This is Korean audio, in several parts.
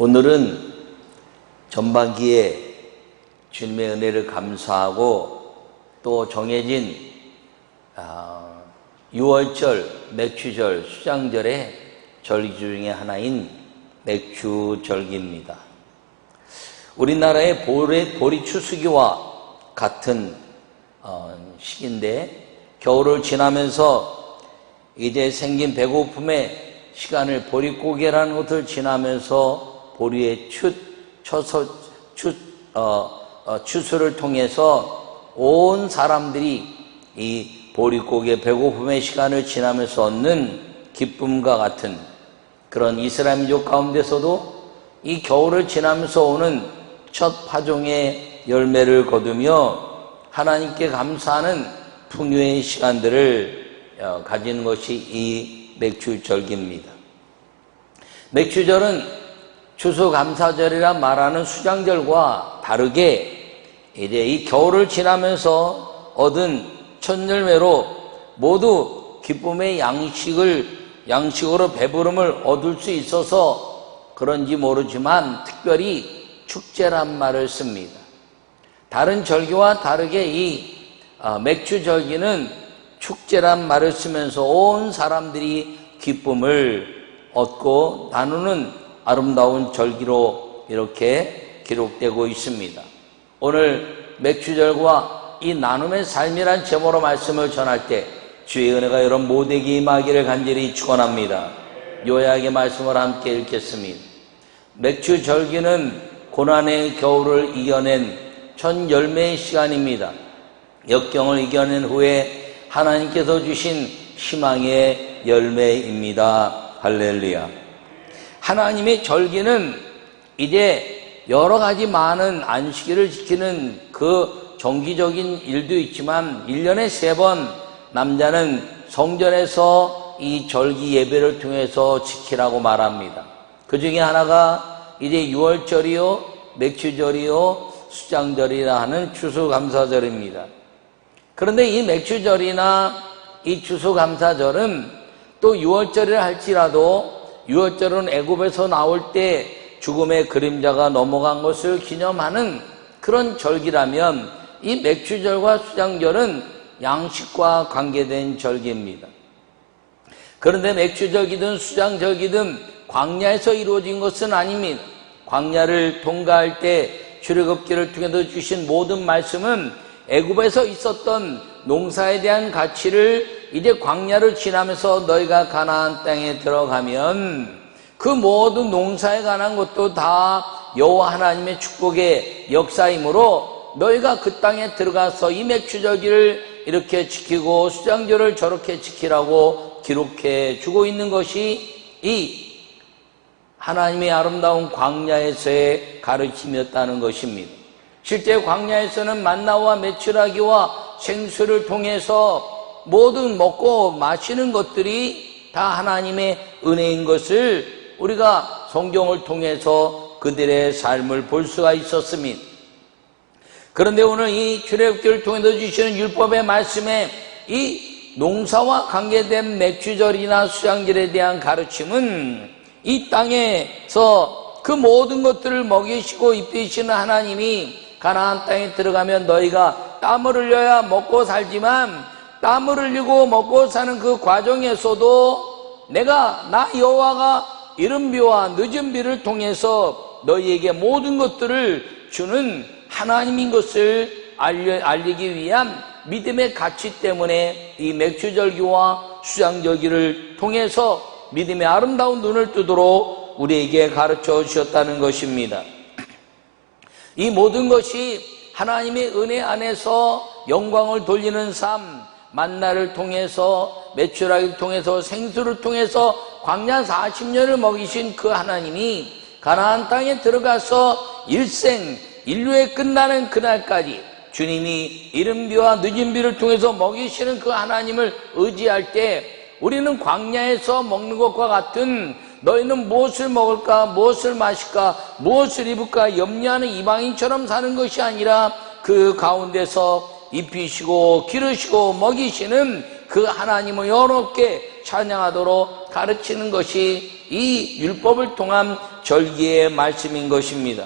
오늘은 전반기에 주님의 은혜를 감사하고 또 정해진 6월절, 맥추절, 수장절의 절기 중에 하나인 맥추절기입니다. 우리나라의 보리 추수기와 같은 시기인데, 겨울을 지나면서 이제 생긴 배고픔의 시간을 보릿고개라는 것을 지나면서 보리의 추수를 통해서 온 사람들이 이 보릿고개 배고픔의 시간을 지나면서 얻는 기쁨과 같은 그런 이스라엘 민족 가운데서도 이 겨울을 지나면서 오는 첫 파종의 열매를 거두며 하나님께 감사하는 풍요의 시간들을 가지는 것이 이 맥추절기입니다. 맥추절은 추수감사절이라 말하는 수장절과 다르게 이제 이 겨울을 지나면서 얻은 첫 열매로 모두 기쁨의 양식으로 배부름을 얻을 수 있어서 그런지 모르지만 특별히 축제란 말을 씁니다. 다른 절기와 다르게 이 맥추절기는 축제란 말을 쓰면서 온 사람들이 기쁨을 얻고 나누는 아름다운 절기로 이렇게 기록되고 있습니다. 오늘 맥추절과 이 나눔의 삶이란 제목으로 말씀을 전할 때 주의 은혜가 여러분 모두에게 임하기를 간절히 축원합니다. 요약의 말씀을 함께 읽겠습니다. 맥추절기는 고난의 겨울을 이겨낸 첫 열매의 시간입니다. 역경을 이겨낸 후에 하나님께서 주신 희망의 열매입니다. 할렐루야. 하나님의 절기는 이제 여러 가지 많은 안식일을 지키는 그 정기적인 일도 있지만 1년에 3번 남자는 성전에서 이 절기 예배를 통해서 지키라고 말합니다. 그 중에 하나가 이제 6월절이요, 맥추절이요, 수장절이라 하는 추수감사절입니다. 그런데 이 맥추절이나 이 추수감사절은 또 6월절이라 할지라도 6월절은 애굽에서 나올 때 죽음의 그림자가 넘어간 것을 기념하는 그런 절기라면 이 맥추절과 수장절은 양식과 관계된 절기입니다. 그런데 맥추절기든 수장절기든 광야에서 이루어진 것은 아닙니다. 광야를 통과할 때 출애굽기를 통해서 주신 모든 말씀은 애굽에서 있었던 농사에 대한 가치를 이제 광야를 지나면서 너희가 가나안 땅에 들어가면 그 모든 농사에 관한 것도 다 여호와 하나님의 축복의 역사이므로 너희가 그 땅에 들어가서 이 맥추절기를 이렇게 지키고 수장절을 저렇게 지키라고 기록해 주고 있는 것이 이 하나님의 아름다운 광야에서의 가르침이었다는 것입니다. 실제 광야에서는 만나와 메추라기와 생수를 통해서 모든 먹고 마시는 것들이 다 하나님의 은혜인 것을 우리가 성경을 통해서 그들의 삶을 볼 수가 있었습니다. 그런데 오늘 이 출애굽기를 통해서 주시는 율법의 말씀에 이 농사와 관계된 맥추절이나 수장절에 대한 가르침은 이 땅에서 그 모든 것들을 먹이시고 입히시는 하나님이 가나안 땅에 들어가면 너희가 땀을 흘려야 먹고 살지만 땀을 흘리고 먹고 사는 그 과정에서도 나 여호와가 이른 비와 늦은 비를 통해서 너희에게 모든 것들을 주는 하나님인 것을 알리기 위한 믿음의 가치 때문에 이 맥추절기와 수장절기를 통해서 믿음의 아름다운 눈을 뜨도록 우리에게 가르쳐 주셨다는 것입니다. 이 모든 것이 하나님의 은혜 안에서 영광을 돌리는 삶, 만나를 통해서 메추라기를 통해서 생수를 통해서 광야 40년을 먹이신 그 하나님이 가나안 땅에 들어가서 인류의 끝나는 그날까지 주님이 이른 비와 늦은 비를 통해서 먹이시는 그 하나님을 의지할 때 우리는 광야에서 먹는 것과 같은 너희는 무엇을 먹을까, 무엇을 마실까, 무엇을 입을까 염려하는 이방인처럼 사는 것이 아니라 그 가운데서 입히시고 기르시고 먹이시는 그 하나님을 여롭게 찬양하도록 가르치는 것이 이 율법을 통한 절기의 말씀인 것입니다.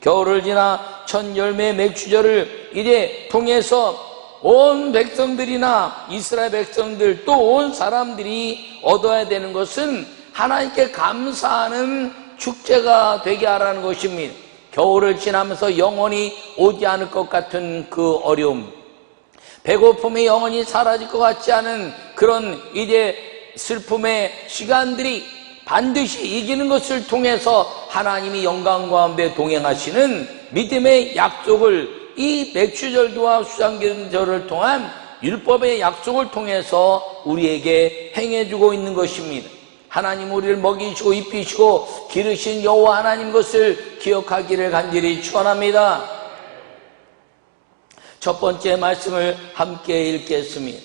겨울을 지나 첫 열매 맥추절을 이제 통해서 온 백성들이나 이스라엘 백성들 또 온 사람들이 얻어야 되는 것은 하나님께 감사하는 축제가 되게 하라는 것입니다. 겨울을 지나면서 영원히 오지 않을 것 같은 그 어려움, 배고픔이 영원히 사라질 것 같지 않은 그런 이제 슬픔의 시간들이 반드시 이기는 것을 통해서 하나님이 영광 가운데 동행하시는 믿음의 약속을 이 맥추절기와 수장절을 통한 율법의 약속을 통해서 우리에게 행해주고 있는 것입니다. 하나님 우리를 먹이시고 입히시고 기르신 여호와 하나님 것을 기억하기를 간절히 축원합니다. 첫 번째 말씀을 함께 읽겠습니다.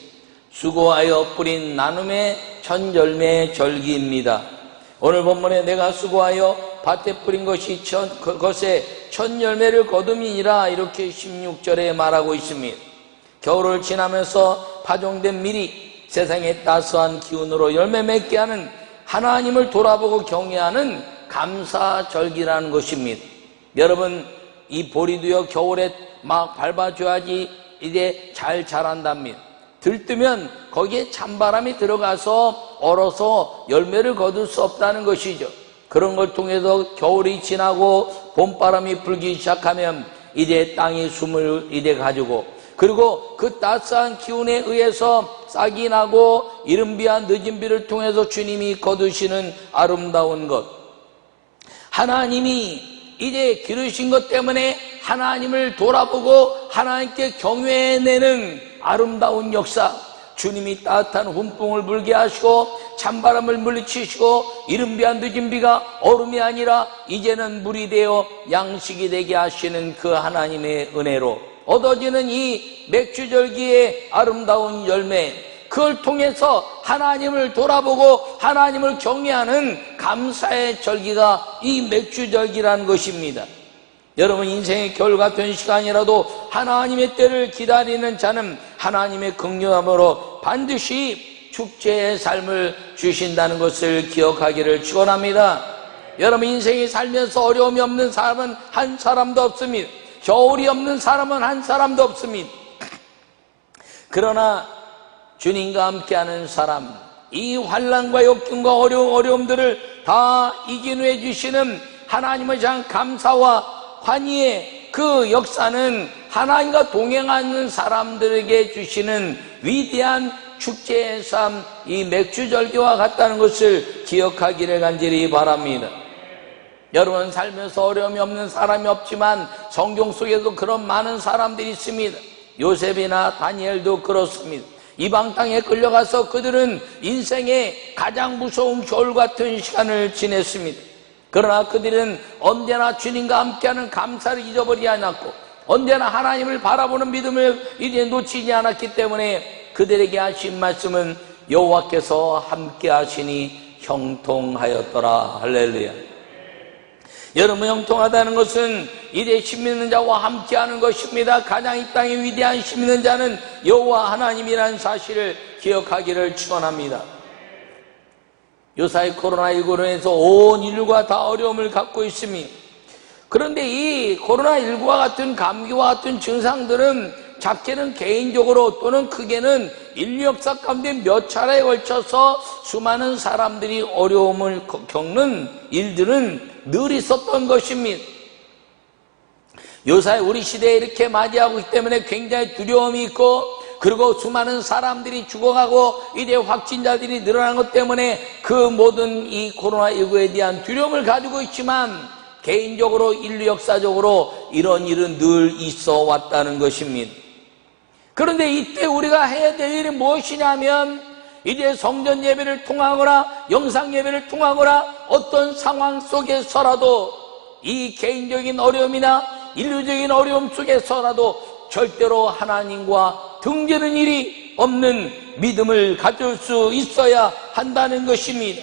수고하여 뿌린 나눔의 첫 열매 절기입니다. 오늘 본문에 내가 수고하여 밭에 뿌린 것이 그것의 첫 열매를 거둠이니라 이렇게 16절에 말하고 있습니다. 겨울을 지나면서 파종된 밀이 세상의 따스한 기운으로 열매 맺게 하는 하나님을 돌아보고 경외하는 감사절기라는 것입니다. 여러분, 이 보리도요 겨울에 막 밟아줘야지 이제 잘 자란답니다. 들뜨면 거기에 찬바람이 들어가서 얼어서 열매를 거둘 수 없다는 것이죠. 그런 걸 통해서 겨울이 지나고 봄바람이 불기 시작하면 이제 땅이 숨을 이제 가지고, 그리고 그 따스한 기운에 의해서 싹이 나고 이른 비와 늦은 비를 통해서 주님이 거두시는 아름다운 것, 하나님이 이제 기르신 것 때문에 하나님을 돌아보고 하나님께 경외내는 아름다운 역사, 주님이 따뜻한 훈풍을 불게 하시고 찬바람을 물리치시고 이른 비와 늦은 비가 얼음이 아니라 이제는 물이 되어 양식이 되게 하시는 그 하나님의 은혜로 얻어지는 이 맥추절기의 아름다운 열매, 그걸 통해서 하나님을 돌아보고 하나님을 경외하는 감사의 절기가 이 맥추절기라는 것입니다. 여러분, 인생의 겨울 같은 시간이라도 하나님의 때를 기다리는 자는 하나님의 긍휼함으로 반드시 축제의 삶을 주신다는 것을 기억하기를 축원합니다. 여러분, 인생이 살면서 어려움이 없는 사람은 한 사람도 없습니다. 겨울이 없는 사람은 한 사람도 없습니다. 그러나 주님과 함께하는 사람, 이 환난과 역경과 어려움들을 다 이긴 후에 주시는 하나님의 장 감사와 환희의 그 역사는 하나님과 동행하는 사람들에게 주시는 위대한 축제의 삶, 이 맥추절기와 같다는 것을 기억하기를 간절히 바랍니다. 여러분, 살면서 어려움이 없는 사람이 없지만 성경 속에도 그런 많은 사람들이 있습니다. 요셉이나 다니엘도 그렇습니다. 이방 땅에 끌려가서 그들은 인생의 가장 무서운 겨울 같은 시간을 지냈습니다. 그러나 그들은 언제나 주님과 함께하는 감사를 잊어버리지 않았고 언제나 하나님을 바라보는 믿음을 이제 놓치지 않았기 때문에 그들에게 하신 말씀은 여호와께서 함께 하시니 형통하였더라. 할렐루야. 여러분, 형통하다는 것은 이제 심 있는 자와 함께하는 것입니다. 가장 이 땅에 위대한 심 있는 자는 여호와 하나님이라는 사실을 기억하기를 축원합니다. 요사이 코로나19로 인해서 온 인류가 다 어려움을 갖고 있습니다. 그런데 이 코로나19와 같은 감기와 같은 증상들은 작게는 개인적으로 또는 크게는 인류 역사 가운데 몇 차례에 걸쳐서 수많은 사람들이 어려움을 겪는 일들은 늘 있었던 것입니다. 요사이 우리 시대에 이렇게 맞이하고 있기 때문에 굉장히 두려움이 있고, 그리고 수많은 사람들이 죽어가고 이제 확진자들이 늘어난 것 때문에 그 모든 이 코로나19에 대한 두려움을 가지고 있지만 개인적으로 인류 역사적으로 이런 일은 늘 있어 왔다는 것입니다. 그런데 이때 우리가 해야 될 일이 무엇이냐면 이제 성전 예배를 통하거나 영상 예배를 통하거나 어떤 상황 속에서라도 이 개인적인 어려움이나 인류적인 어려움 속에서라도 절대로 하나님과 등지는 일이 없는 믿음을 가질 수 있어야 한다는 것입니다.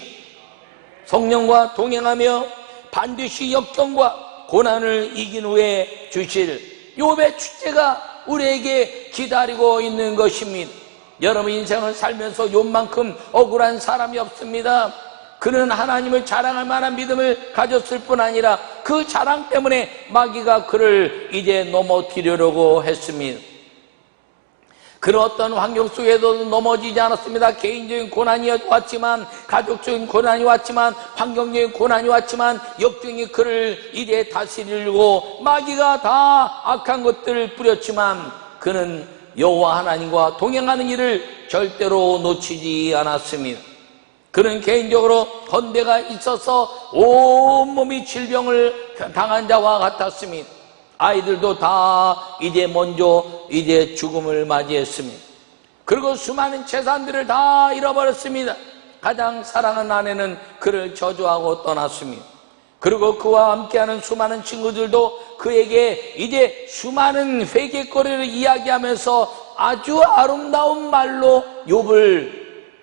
성령과 동행하며 반드시 역경과 고난을 이긴 후에 주실 욥의 축제가 우리에게 기다리고 있는 것입니다. 여러분, 인생을 살면서 욥만큼 억울한 사람이 없습니다. 그는 하나님을 자랑할 만한 믿음을 가졌을 뿐 아니라 그 자랑 때문에 마귀가 그를 이제 넘어뜨리려고 했습니다. 그런 어떤 환경 속에도 넘어지지 않았습니다. 개인적인 고난이 왔지만, 가족적인 고난이 왔지만, 환경적인 고난이 왔지만, 역경이 그를 이제 다스리려고 마귀가 다 악한 것들을 뿌렸지만, 그는 여호와 하나님과 동행하는 일을 절대로 놓치지 않았습니다. 그는 개인적으로 헌대가 있어서 온몸이 질병을 당한 자와 같았습니다. 아이들도 다 이제 먼저 죽음을 맞이했습니다. 그리고 수많은 재산들을 다 잃어버렸습니다. 가장 사랑하는 아내는 그를 저주하고 떠났습니다. 그리고 그와 함께하는 수많은 친구들도 그에게 이제 수많은 회개거리를 이야기하면서 아주 아름다운 말로 욥을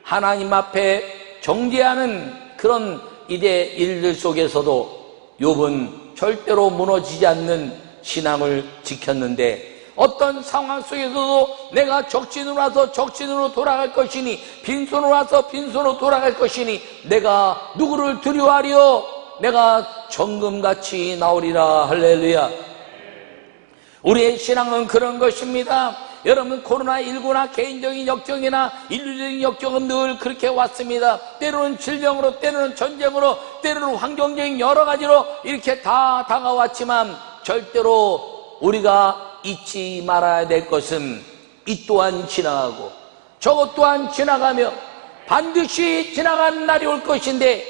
하나님 앞에 정죄하는 그런 이제 일들 속에서도 욥은 절대로 무너지지 않는 신앙을 지켰는데, 어떤 상황 속에서도 내가 적진으로 와서 적진으로 돌아갈 것이니, 빈손으로 와서 빈손으로 돌아갈 것이니, 내가 누구를 두려워하리요? 내가 정금같이 나오리라. 할렐루야. 우리의 신앙은 그런 것입니다. 여러분, 코로나19나 개인적인 역경이나 인류적인 역경은 늘 그렇게 왔습니다. 때로는 질병으로, 때로는 전쟁으로, 때로는 환경적인 여러 가지로 이렇게 다 다가왔지만, 절대로 우리가 잊지 말아야 될 것은 이 또한 지나가고 저것 또한 지나가며 반드시 지나간 날이 올 것인데,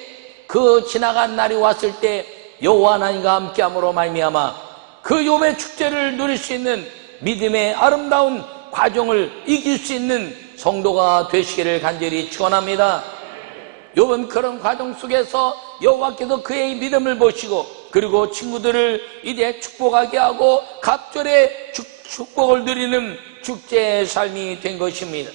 그 지나간 날이 왔을 때 여호와 하나님과 함께함으로 말미암아 그 욥의 축제를 누릴 수 있는 믿음의 아름다운 과정을 이길 수 있는 성도가 되시기를 간절히 축원합니다. 욥은 그런 과정 속에서 여호와께서 그의 믿음을 보시고, 그리고 친구들을 이제 축복하게 하고 갑절의 축복을 누리는 축제의 삶이 된 것입니다.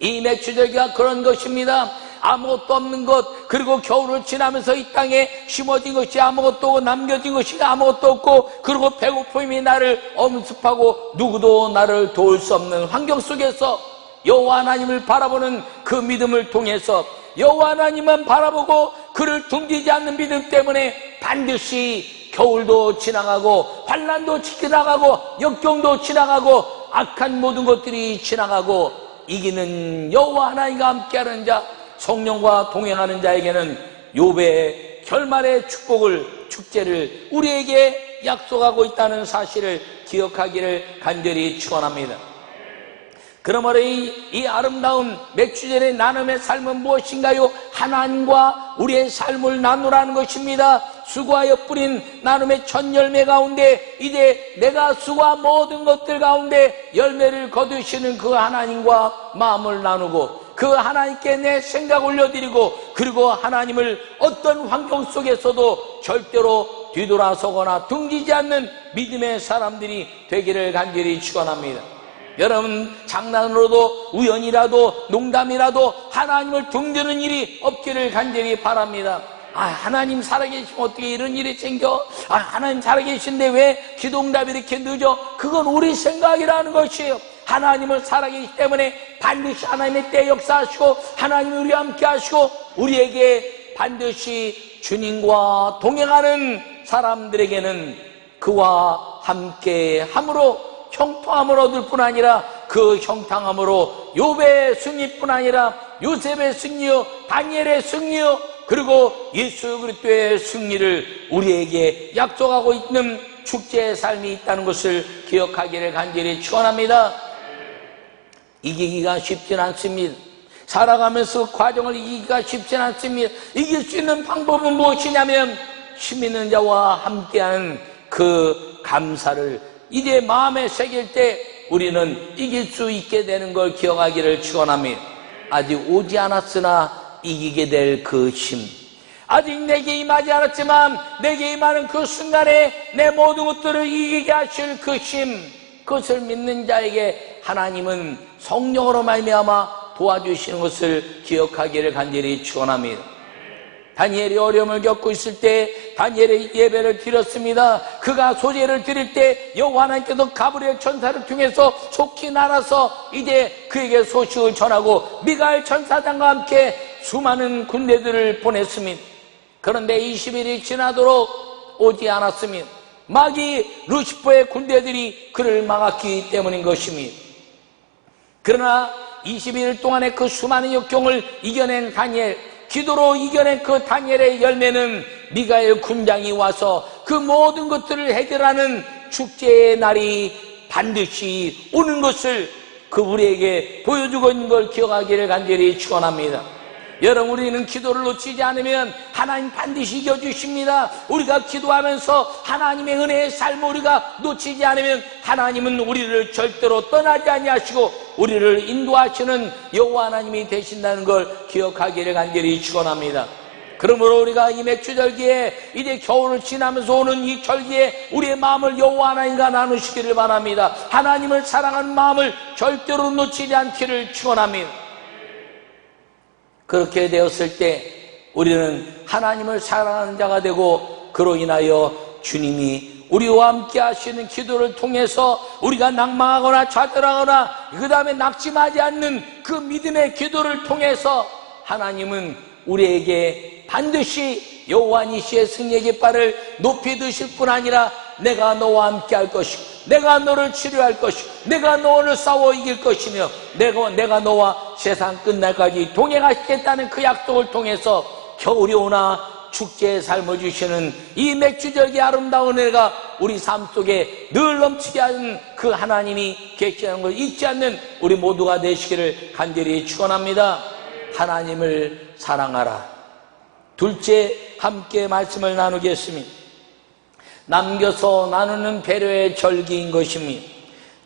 이 맥주절기가 그런 것입니다. 아무것도 없는 것, 그리고 겨울을 지나면서 이 땅에 심어진 것이 아무것도 없고 남겨진 것이 아무것도 없고, 그리고 배고픔이 나를 엄습하고 누구도 나를 도울 수 없는 환경 속에서 여호와 하나님을 바라보는 그 믿음을 통해서 여호와 하나님만 바라보고 그를 등지지 않는 믿음 때문에 반드시 겨울도 지나가고 환난도 지나가고 역경도 지나가고 악한 모든 것들이 지나가고 이기는 여호와 하나님과 함께하는 자, 성령과 동행하는 자에게는 욥의 결말의 축제를 우리에게 약속하고 있다는 사실을 기억하기를 간절히 축원합니다. 그러므로 이 아름다운 맥주절의 나눔의 삶은 무엇인가요? 하나님과 우리의 삶을 나누라는 것입니다. 수고하여 뿌린 나눔의 첫 열매 가운데 이제 내가 수고한 모든 것들 가운데 열매를 거두시는 그 하나님과 마음을 나누고, 그 하나님께 내 생각 올려드리고, 그리고 하나님을 어떤 환경 속에서도 절대로 뒤돌아서거나 등지지 않는 믿음의 사람들이 되기를 간절히 축원합니다. 여러분, 장난으로도 우연이라도 농담이라도 하나님을 등지는 일이 없기를 간절히 바랍니다. 하나님 살아계시면 어떻게 이런 일이 생겨? 하나님 살아계신데 왜 기도응답이 이렇게 늦어? 그건 우리 생각이라는 것이에요. 하나님을 살아계시기 때문에 반드시 하나님의 때 역사하시고 하나님이 우리와 함께 하시고 우리에게 반드시 주님과 동행하는 사람들에게는 그와 함께 함으로 형통함을 얻을 뿐 아니라 그 형통함으로 욥의 승리뿐 아니라 요셉의 승리요, 다니엘의 승리요, 그리고 예수 그리스도의 승리를 우리에게 약속하고 있는 축제의 삶이 있다는 것을 기억하기를 간절히 축원합니다. 이기기가 쉽진 않습니다. 살아가면서 과정을 이기기가 쉽진 않습니다. 이길 수 있는 방법은 무엇이냐면 힘 있는 자와 함께하는 그 감사를 이제 마음에 새길 때 우리는 이길 수 있게 되는 걸 기억하기를 축원합니다. 아직 오지 않았으나 이기게 될 그 힘, 아직 내게 임하지 않았지만 내게 임하는 그 순간에 내 모든 것들을 이기게 하실 그 힘, 그것을 믿는 자에게 하나님은 성령으로 말미암아 도와주시는 것을 기억하기를 간절히 축원합니다. 다니엘이 어려움을 겪고 있을 때 다니엘의 예배를 드렸습니다. 그가 소제를 드릴 때 여호와 하나님께서 가브리엘 천사를 통해서 속히 날아서 이제 그에게 소식을 전하고 미가엘 천사장과 함께 수많은 군대들을 보냈습니다. 그런데 20일이 지나도록 오지 않았으면 마귀 루시퍼의 군대들이 그를 막았기 때문인 것입니다. 그러나 20일 동안의 그 수많은 역경을 이겨낸 다니엘, 기도로 이겨낸 그 다니엘의 열매는 미가엘 군장이 와서 그 모든 것들을 해결하는 축제의 날이 반드시 오는 것을 그 우리에게 보여주고 있는 걸 기억하기를 간절히 축원합니다. 여러분, 우리는 기도를 놓치지 않으면 하나님 반드시 이겨주십니다. 우리가 기도하면서 하나님의 은혜의 삶을 우리가 놓치지 않으면 하나님은 우리를 절대로 떠나지 아니하시고 우리를 인도하시는 여호와 하나님이 되신다는 걸 기억하기를 간절히 축원합니다. 그러므로 우리가 이 맥주절기에 이제 겨울을 지나면서 오는 이 절기에 우리의 마음을 여호와 하나님과 나누시기를 바랍니다. 하나님을 사랑하는 마음을 절대로 놓치지 않기를 축원합니다. 그렇게 되었을 때 우리는 하나님을 사랑하는 자가 되고 그로 인하여 주님이 우리와 함께 하시는 기도를 통해서 우리가 낭망하거나 좌절하거나 그 다음에 낙심하지 않는 그 믿음의 기도를 통해서 하나님은 우리에게 반드시 여호와 니시의 승리의 깃발을 높이 드실 뿐 아니라 내가 너와 함께 할 것이고 내가 너를 치료할 것이고 내가 너를 싸워 이길 것이며 내가 너와 세상 끝날까지 동행하시겠다는 그 약속을 통해서 겨울이 오나 축제의 삶을 주시는 이 맥주절기 아름다운 은혜가 우리 삶 속에 늘 넘치게 하는 그 하나님이 계시다는 걸 잊지 않는 우리 모두가 되시기를 간절히 축원합니다. 하나님을 사랑하라. 둘째, 함께 말씀을 나누겠습니다. 남겨서 나누는 배려의 절기인 것입니다.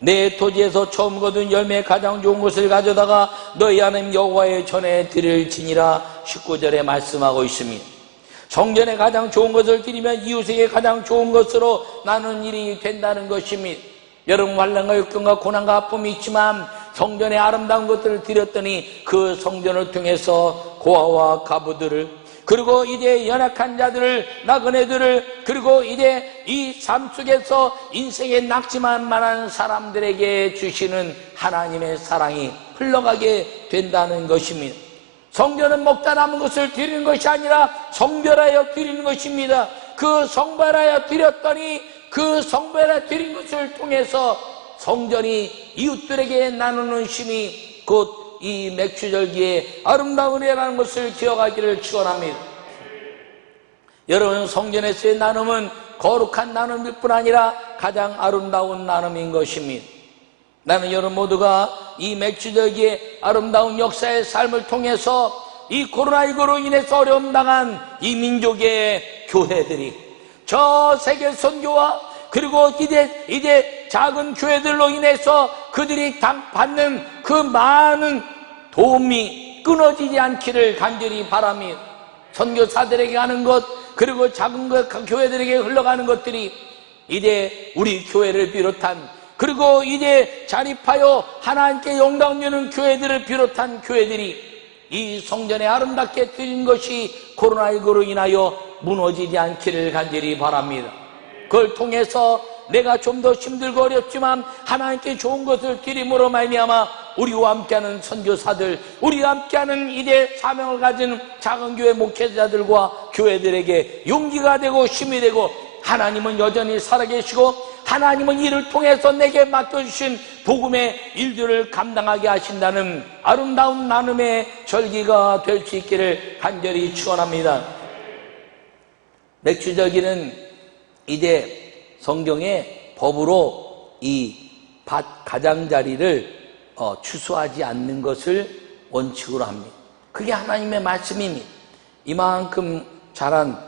내 토지에서 처음 거둔 열매 가장 좋은 것을 가져다가 너희 하나님 여호와의 전에 드릴지니라 19절에 말씀하고 있습니다. 성전에 가장 좋은 것을 드리면 이웃에게 가장 좋은 것으로 나누는 일이 된다는 것입니다. 여러분, 환난과 역경과 고난과 아픔이 있지만 성전에 아름다운 것들을 드렸더니 그 성전을 통해서 고아와 가부들을, 그리고 이제 연약한 자들을, 나그네들을, 그리고 이제 이 삶 속에서 인생에 낙심할 만한 사람들에게 주시는 하나님의 사랑이 흘러가게 된다는 것입니다. 성전은 먹다 남은 것을 드리는 것이 아니라 성별하여 드리는 것입니다. 그 성별하여 드렸더니 그 성별하여 드린 것을 통해서 성전이 이웃들에게 나누는 심이 곧 이 맥주절기의 아름다운 은혜라는 것을 기억하기를 축원합니다. 여러분, 성전에서의 나눔은 거룩한 나눔일 뿐 아니라 가장 아름다운 나눔인 것입니다. 나는 여러분 모두가 이 맥주절기의 아름다운 역사의 삶을 통해서 이 코로나19로 인해서 어려움 당한 이 민족의 교회들이 저 세계 선교와 그리고 이제 작은 교회들로 인해서 그들이 받는 그 많은 도움이 끊어지지 않기를 간절히 바랍니다. 선교사들에게 하는 것, 그리고 작은 교회들에게 흘러가는 것들이 이제 우리 교회를 비롯한, 그리고 이제 자립하여 하나님께 영광 주는 교회들을 비롯한 교회들이 이 성전에 아름답게 드린 것이 코로나19로 인하여 무너지지 않기를 간절히 바랍니다. 그걸 통해서 내가 좀 더 힘들고 어렵지만 하나님께 좋은 것을 드림으로 말미암아 우리와 함께하는 선교사들, 우리와 함께하는 이제 사명을 가진 작은 교회 목회자들과 교회들에게 용기가 되고 힘이 되고, 하나님은 여전히 살아계시고 하나님은 이를 통해서 내게 맡겨주신 복음의 일들을 감당하게 하신다는 아름다운 나눔의 절기가 될 수 있기를 간절히 축원합니다. 맥주절기는 이제 성경에 법으로 이 밭 가장자리를 추수하지 않는 것을 원칙으로 합니다. 그게 하나님의 말씀입니다. 이만큼 자란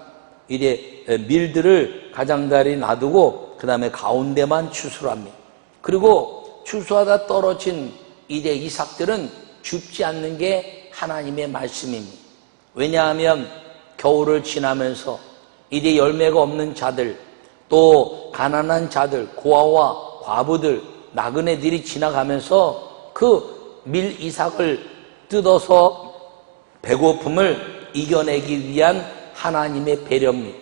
이제 밀들을 가장자리 놔두고 그 다음에 가운데만 추수를 합니다. 그리고 추수하다 떨어진 이제 이삭들은 줍지 않는 게 하나님의 말씀입니다. 왜냐하면 겨울을 지나면서 이제 열매가 없는 자들, 또 가난한 자들, 고아와 과부들, 나그네들이 지나가면서 그 밀 이삭을 뜯어서 배고픔을 이겨내기 위한 하나님의 배려입니다.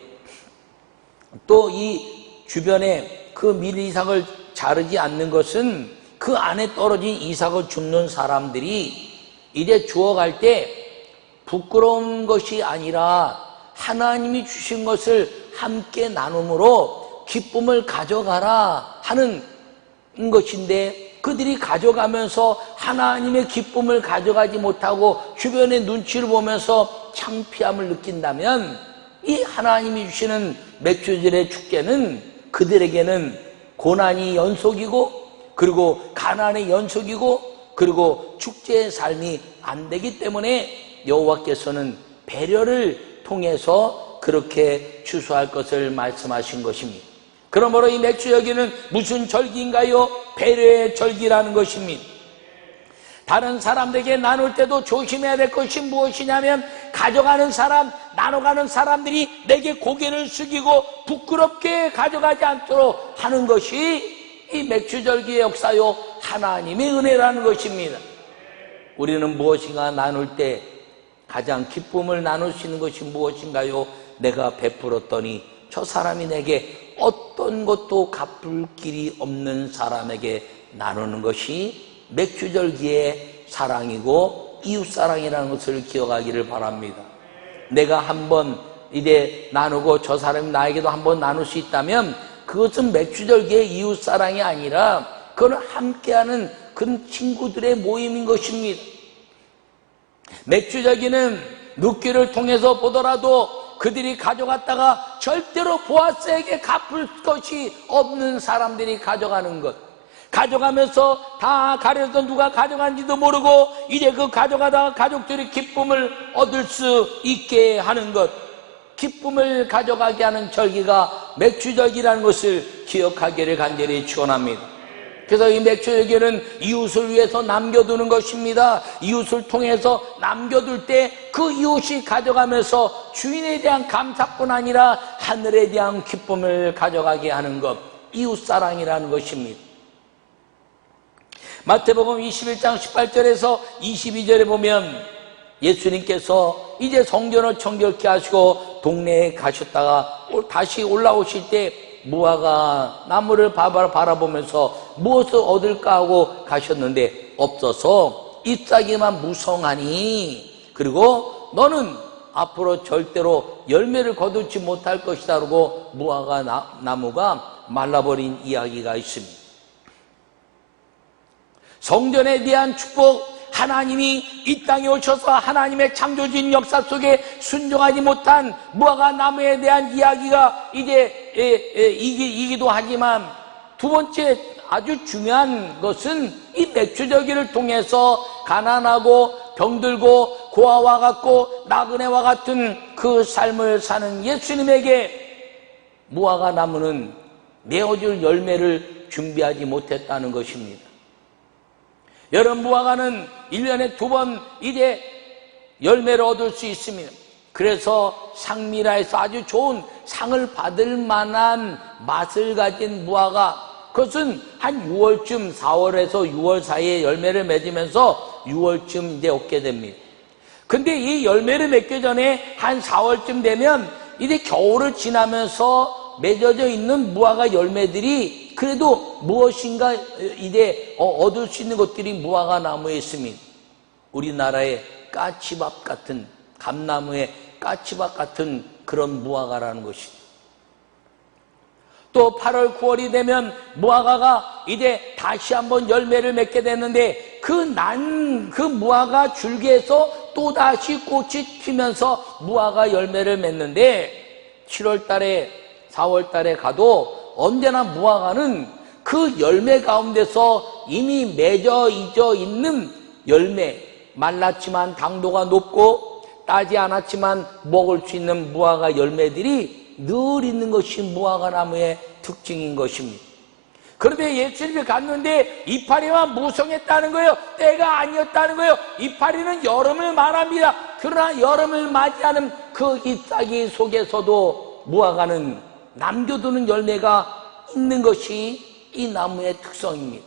또 이 주변에 그 밀 이삭을 자르지 않는 것은 그 안에 떨어진 이삭을 줍는 사람들이 이제 주워갈 때 부끄러운 것이 아니라 하나님이 주신 것을 함께 나눔으로 기쁨을 가져가라 하는 것인데, 그들이 가져가면서 하나님의 기쁨을 가져가지 못하고 주변의 눈치를 보면서 창피함을 느낀다면, 이 하나님이 주시는 맥주절의 축제는 그들에게는 고난이 연속이고, 그리고 가난의 연속이고, 그리고 축제의 삶이 안 되기 때문에 여호와께서는 배려를 통해서 그렇게 추수할 것을 말씀하신 것입니다. 그러므로 이 맥주절기는 무슨 절기인가요? 배려의 절기라는 것입니다. 다른 사람들에게 나눌 때도 조심해야 될 것이 무엇이냐면, 가져가는 사람, 나눠가는 사람들이 내게 고개를 숙이고 부끄럽게 가져가지 않도록 하는 것이 이 맥주절기의 역사요, 하나님의 은혜라는 것입니다. 우리는 무엇인가 나눌 때 가장 기쁨을 나눌 수 있는 것이 무엇인가요? 내가 베풀었더니 저 사람이 내게 어떤 것도 갚을 길이 없는 사람에게 나누는 것이 맥주절기의 사랑이고 이웃사랑이라는 것을 기억하기를 바랍니다. 내가 한번 이제 나누고 저 사람이 나에게도 한번 나눌 수 있다면 그것은 맥주절기의 이웃사랑이 아니라 그건 함께하는 그런 친구들의 모임인 것입니다. 맥주절기는 눕기를 통해서 보더라도 그들이 가져갔다가 절대로 보아스에게 갚을 것이 없는 사람들이 가져가는 것, 가져가면서 다 가려서 누가 가져간지도 모르고 이제 그 가져가다가 가족들이 기쁨을 얻을 수 있게 하는 것, 기쁨을 가져가게 하는 절기가 맥주절기라는 것을 기억하기를 간절히 축원합니다. 그래서 이 맥주절기는 이웃을 위해서 남겨두는 것입니다. 이웃을 통해서 남겨둘 때 그 이웃이 가져가면서 주인에 대한 감사뿐 아니라 하늘에 대한 기쁨을 가져가게 하는 것, 이웃사랑이라는 것입니다. 마태복음 21장 18절에서 22절에 보면 예수님께서 이제 성전을 정결케 하시고 동네에 가셨다가 다시 올라오실 때 무화과 나무를 바라보면서 무엇을 얻을까 하고 가셨는데 없어서 잎사귀만 무성하니, 그리고 너는 앞으로 절대로 열매를 거두지 못할 것이다 라고 무화과 나무가 말라버린 이야기가 있습니다. 성전에 대한 축복, 하나님이 이 땅에 오셔서 하나님의 창조주의 역사 속에 순종하지 못한 무화과 나무에 대한 이야기가 이제 이기도 하지만, 두 번째 아주 중요한 것은 이 맥주절기를 통해서 가난하고 병들고 고아와 같고 나그네와 같은 그 삶을 사는 예수님에게 무화과 나무는 맺어줄 열매를 준비하지 못했다는 것입니다. 여러분, 무화과는 1년에 2번 이제 열매를 얻을 수 있습니다. 그래서 상미라에서 아주 좋은 상을 받을 만한 맛을 가진 무화과, 그것은 한 6월쯤, 4월에서 6월 사이에 열매를 맺으면서 6월쯤 이제 얻게 됩니다. 근데 이 열매를 맺기 전에 한 4월쯤 되면 이제 겨울을 지나면서 맺어져 있는 무화과 열매들이 그래도 무엇인가 이제 얻을 수 있는 것들이 무화과 나무에 있습니다. 우리나라의 까치밥 같은, 감나무의 까치밥 같은 그런 무화과라는 것입니다. 또 8월, 9월이 되면 무화과가 이제 다시 한번 열매를 맺게 되는데 그 무화과 줄기에서 또다시 꽃이 피면서 무화과 열매를 맺는데 7월 달에, 4월 달에 가도 언제나 무화과는 그 열매 가운데서 이미 맺어 있는 열매, 말랐지만 당도가 높고 따지 않았지만 먹을 수 있는 무화과 열매들이 늘 있는 것이 무화과 나무의 특징인 것입니다. 그런데 예수님이 갔는데 이파리만 무성했다는 거예요. 때가 아니었다는 거예요. 이파리는 여름을 말합니다. 그러나 여름을 맞이하는 그 잎사귀 속에서도 무화과는 남겨두는 열매가 있는 것이 이 나무의 특성입니다.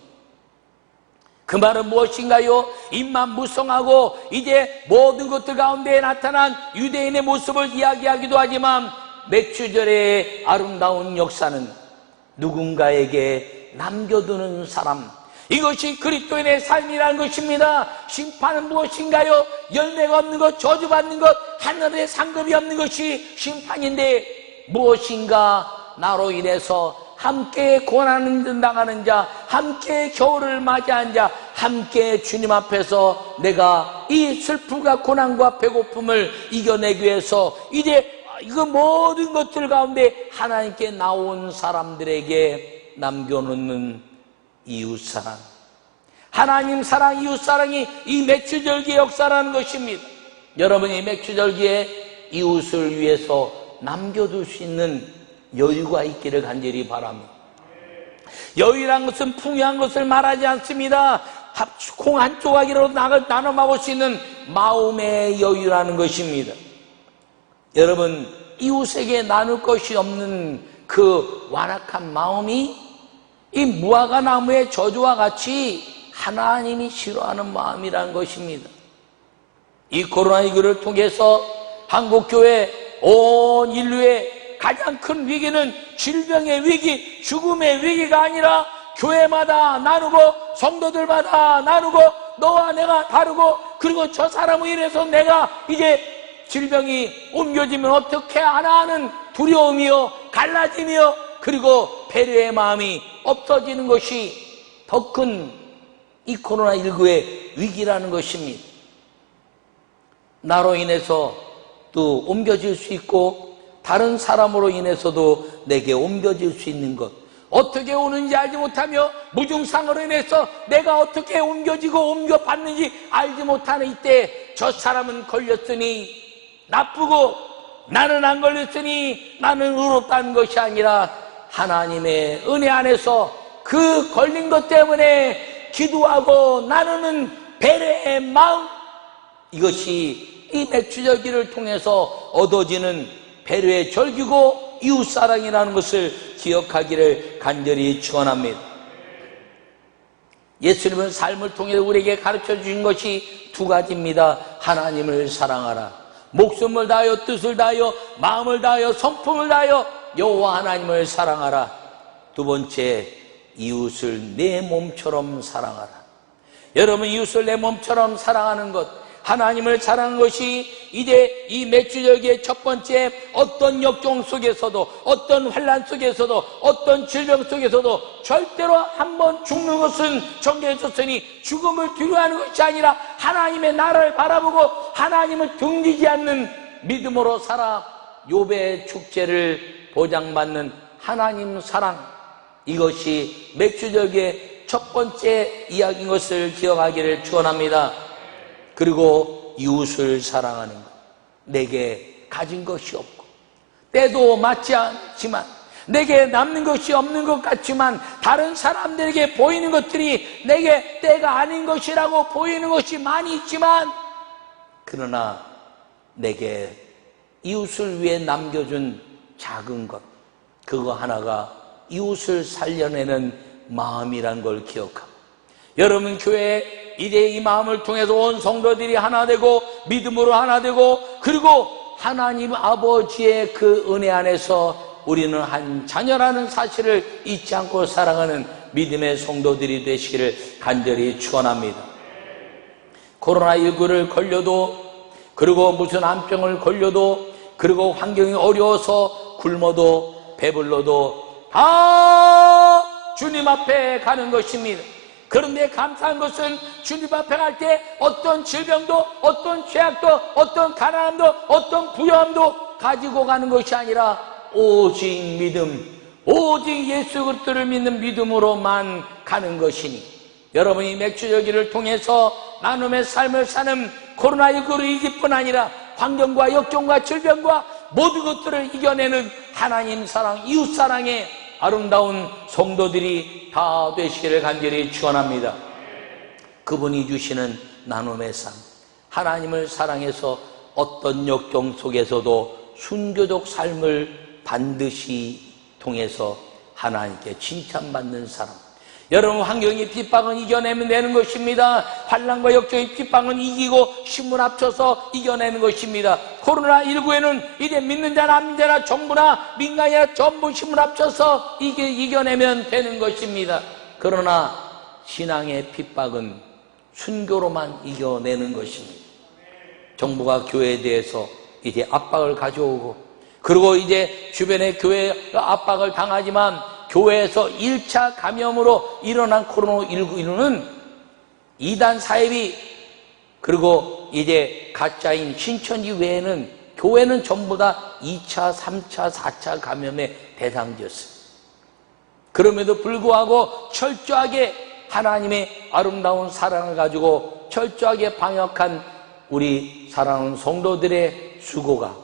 그 말은 무엇인가요? 잎만 무성하고 이제 모든 것들 가운데 나타난 유대인의 모습을 이야기하기도 하지만 맥주절의 아름다운 역사는 누군가에게 남겨두는 사람, 이것이 그리스도인의 삶이라는 것입니다. 심판은 무엇인가요? 열매가 없는 것, 저주받는 것, 하늘에 상급이 없는 것이 심판인데, 무엇인가? 나로 인해서 함께 고난을 당하는 자, 함께 겨울을 맞이한 자, 함께 주님 앞에서 내가 이 슬픔과 고난과 배고픔을 이겨내기 위해서 이제 그 모든 것들 가운데 하나님께 나온 사람들에게 남겨놓는 이웃사랑, 하나님 사랑, 이웃사랑이 이 맥주절기의 역사라는 것입니다. 여러분이 맥주절기에 이웃을 위해서 남겨둘 수 있는 여유가 있기를 간절히 바랍니다. 여유란 것은 풍요한 것을 말하지 않습니다. 콩 한 조각이라도 나눠 먹을 수 있는 마음의 여유라는 것입니다. 여러분, 이웃에게 나눌 것이 없는 그 완악한 마음이 이 무화과 나무의 저주와 같이 하나님이 싫어하는 마음이라는 것입니다. 이 코로나19를 통해서 한국교회 온 인류의 가장 큰 위기는 질병의 위기, 죽음의 위기가 아니라 교회마다 나누고 성도들마다 나누고 너와 내가 다르고, 그리고 저 사람을 인해서 내가 이제 질병이 옮겨지면 어떻게 하나 하는 두려움이요, 갈라짐이요, 그리고 배려의 마음이 없어지는 것이 더 큰 이 코로나19의 위기라는 것입니다. 나로 인해서 또 옮겨질 수 있고 다른 사람으로 인해서도 내게 옮겨질 수 있는 것, 어떻게 오는지 알지 못하며 무증상으로 인해서 내가 어떻게 옮겨지고 옮겨받는지 알지 못하는 이때 저 사람은 걸렸으니 나쁘고 나는 안 걸렸으니 나는 의롭다는 것이 아니라 하나님의 은혜 안에서 그 걸린 것 때문에 기도하고 나누는 배려의 마음, 이것이 이 맥주절기를 통해서 얻어지는 배려의 절기고 이웃사랑이라는 것을 기억하기를 간절히 축원합니다. 예수님은 삶을 통해 우리에게 가르쳐 주신 것이 두 가지입니다. 하나님을 사랑하라, 목숨을 다하여 뜻을 다하여 마음을 다하여 성품을 다하여 여호와 하나님을 사랑하라. 두 번째, 이웃을 내 몸처럼 사랑하라. 여러분, 이웃을 내 몸처럼 사랑하는 것, 하나님을 사랑하는 것이 이제 이 맥주절기의 첫 번째, 어떤 역경 속에서도, 어떤 환난 속에서도, 어떤 질병 속에서도 절대로 한번 죽는 것은 정해졌으니 죽음을 두려워하는 것이 아니라 하나님의 나라를 바라보고 하나님을 등지지 않는 믿음으로 살아 욥의 축제를 보장받는 하나님 사랑, 이것이 맥주절기의 첫 번째 이야기인 것을 기억하기를 축원합니다. 그리고 이웃을 사랑하는 것, 내게 가진 것이 없고 때도 맞지 않지만 내게 남는 것이 없는 것 같지만 다른 사람들에게 보이는 것들이 내게 때가 아닌 것이라고 보이는 것이 많이 있지만, 그러나 내게 이웃을 위해 남겨준 작은 것, 그거 하나가 이웃을 살려내는 마음이란 걸 기억하고, 여러분 교회에 이제 이 마음을 통해서 온 성도들이 하나 되고 믿음으로 하나 되고, 그리고 하나님 아버지의 그 은혜 안에서 우리는 한 자녀라는 사실을 잊지 않고 살아가는 믿음의 성도들이 되시기를 간절히 축원합니다. 코로나19를 걸려도, 그리고 무슨 암병을 걸려도, 그리고 환경이 어려워서 굶어도 배불러도 다 주님 앞에 가는 것입니다. 그런데 감사한 것은 주님 앞에 갈 때 어떤 질병도, 어떤 죄악도, 어떤 가난함도, 어떤 부여함도 가지고 가는 것이 아니라 오직 믿음, 오직 예수 그리스도를 믿는 믿음으로만 가는 것이니, 여러분이 맥주절기를 통해서 나눔의 삶을 사는 코로나19를 이길 뿐 아니라 환경과 역경과 질병과 모든 것들을 이겨내는 하나님 사랑, 이웃 사랑의 아름다운 성도들이 다 되시기를 간절히 축원합니다. 그분이 주시는 나눔의 삶, 하나님을 사랑해서 어떤 역경 속에서도 순교적 삶을 반드시 통해서 하나님께 칭찬받는 사람. 여러분, 환경의 핍박은 이겨내면 되는 것입니다. 환난과 역경의 핍박은 이기고 힘을 합쳐서 이겨내는 것입니다. 코로나19에는 이제 믿는 자나 안 믿는 자나 정부나 민간이나 전부 힘을 합쳐서 이겨내면 되는 것입니다. 그러나 신앙의 핍박은 순교로만 이겨내는 것입니다. 정부가 교회에 대해서 이제 압박을 가져오고, 그리고 이제 주변의 교회가 압박을 당하지만 교회에서 1차 감염으로 일어난 코로나19는 이단 사이비, 그리고 이제 가짜인 신천지 외에는 교회는 전부 다 2차, 3차, 4차 감염의 대상지였습니다. 그럼에도 불구하고 철저하게 하나님의 아름다운 사랑을 가지고 철저하게 방역한 우리 사랑하는 성도들의 수고가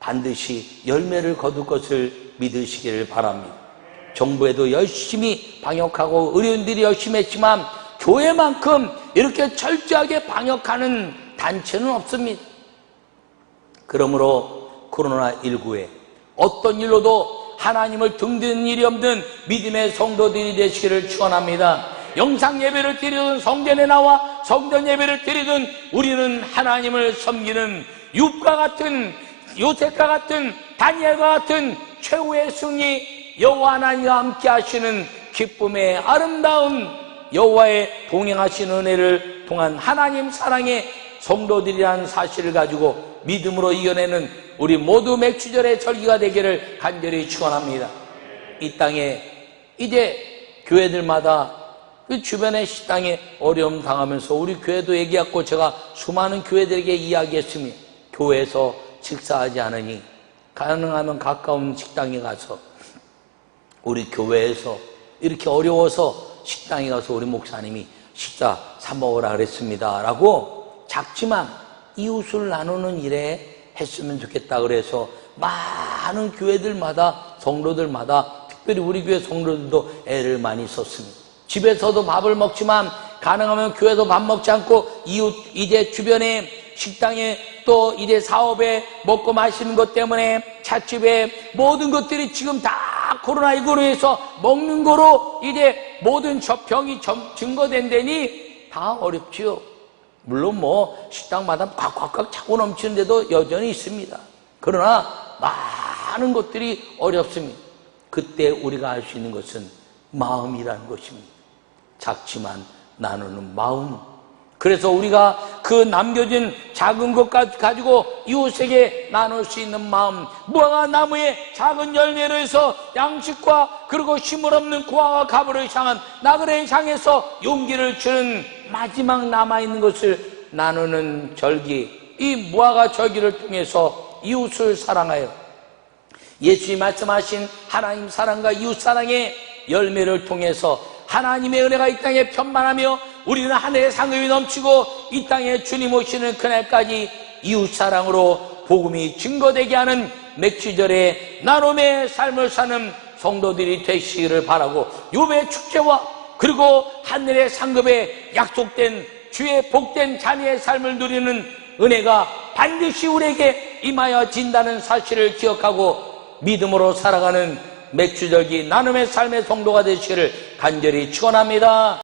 반드시 열매를 거둘 것을 믿으시기를 바랍니다. 정부에도 열심히 방역하고 의료인들이 열심히 했지만 교회만큼 이렇게 철저하게 방역하는 단체는 없습니다. 그러므로 코로나19에 어떤 일로도 하나님을 등지는 일이 없는 믿음의 성도들이 되시기를 축원합니다. 영상 예배를 드리든 성전에 나와 성전 예배를 드리든 우리는 하나님을 섬기는 욥과 같은, 요셉과 같은, 다니엘과 같은 최후의 승리, 여호와 하나님과 함께 하시는 기쁨의 아름다운 여호와의 동행하시는 은혜를 통한 하나님 사랑의 성도들이라는 사실을 가지고 믿음으로 이겨내는 우리 모두 맥주절의 절기가 되기를 간절히 축원합니다. 이 땅에 이제 교회들마다 그 주변의 식당에 어려움 당하면서 우리 교회도 얘기했고 제가 수많은 교회들에게 이야기했습니다. 교회에서 식사하지 않으니 가능하면 가까운 식당에 가서 우리 교회에서 이렇게 어려워서 식당에 가서 우리 목사님이 식사 사 먹으라 그랬습니다 라고 작지만 이웃을 나누는 일에 했으면 좋겠다 그래서 많은 교회들마다 성도들마다 특별히 우리 교회 성도들도 애를 많이 썼습니다. 집에서도 밥을 먹지만 가능하면 교회도 밥 먹지 않고 이웃 이제 주변에 식당에 또 이제 사업에 먹고 마시는 것 때문에 찻집에 모든 것들이 지금 다 코로나19로 해서 먹는 거로 이제 모든 병이 증거된다니 다 어렵지요. 물론 뭐 식당마다 꽉꽉꽉 차고 넘치는 데도 여전히 있습니다. 그러나 많은 것들이 어렵습니다. 그때 우리가 할 수 있는 것은 마음이라는 것입니다. 작지만 나누는 마음. 그래서 우리가 그 남겨진 작은 것 가지고 이웃에게 나눌 수 있는 마음, 무화과 나무의 작은 열매로 해서 양식과 그리고 힘을 없는 고아와 가부를 향한 나그네를 향해서 용기를 주는 마지막 남아있는 것을 나누는 절기, 이 무화과 절기를 통해서 이웃을 사랑하여 예수님이 말씀하신 하나님 사랑과 이웃 사랑의 열매를 통해서 하나님의 은혜가 이 땅에 편만하며 우리는 하늘의 상급이 넘치고 이 땅에 주님 오시는 그날까지 이웃사랑으로 복음이 증거되게 하는 맥주절의 나눔의 삶을 사는 성도들이 되시기를 바라고 욥의 축제와 그리고 하늘의 상급에 약속된 주의 복된 자녀의 삶을 누리는 은혜가 반드시 우리에게 임하여진다는 사실을 기억하고 믿음으로 살아가는 맥주절기 나눔의 삶의 성도가 되시기를 간절히 축원합니다.